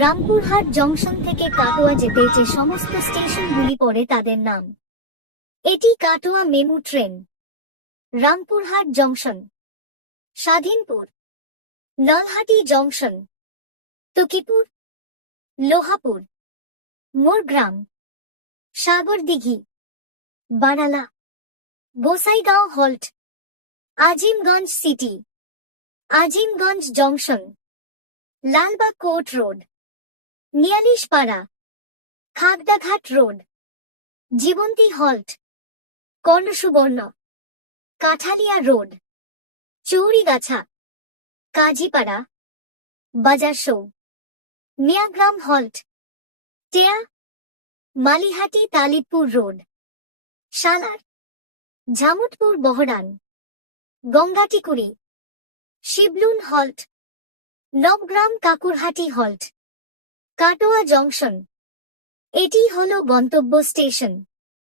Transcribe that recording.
Rampurhat junction থেকে কাটোয়া যেতে যে সমস্ত স্টেশনগুলি পড়ে তাদের নাম। এটি Katwa MEMU train. Rampurhat junction, Swadhinpur, Nalhati junction, Takipur, Lohapur, Morgram, Sagardighi, Barala, Gosaigaon halt, Azimganj city, Azimganj junction, Lalbag court road, Niyalishpara, Khagraghat road, Jibanti halt, Karnasubarna, Kathalia road, Chaurigachha, Kazipara, Bazarsau, Miyagram halt, Teya, Malihati Talibpur road, Salar, Jhamutpur Baharan, Gangatikuri, Shibloon halt, Nabagram Kakurhati halt, Katwa junction. এটি হল গন্তব্য স্টেশন।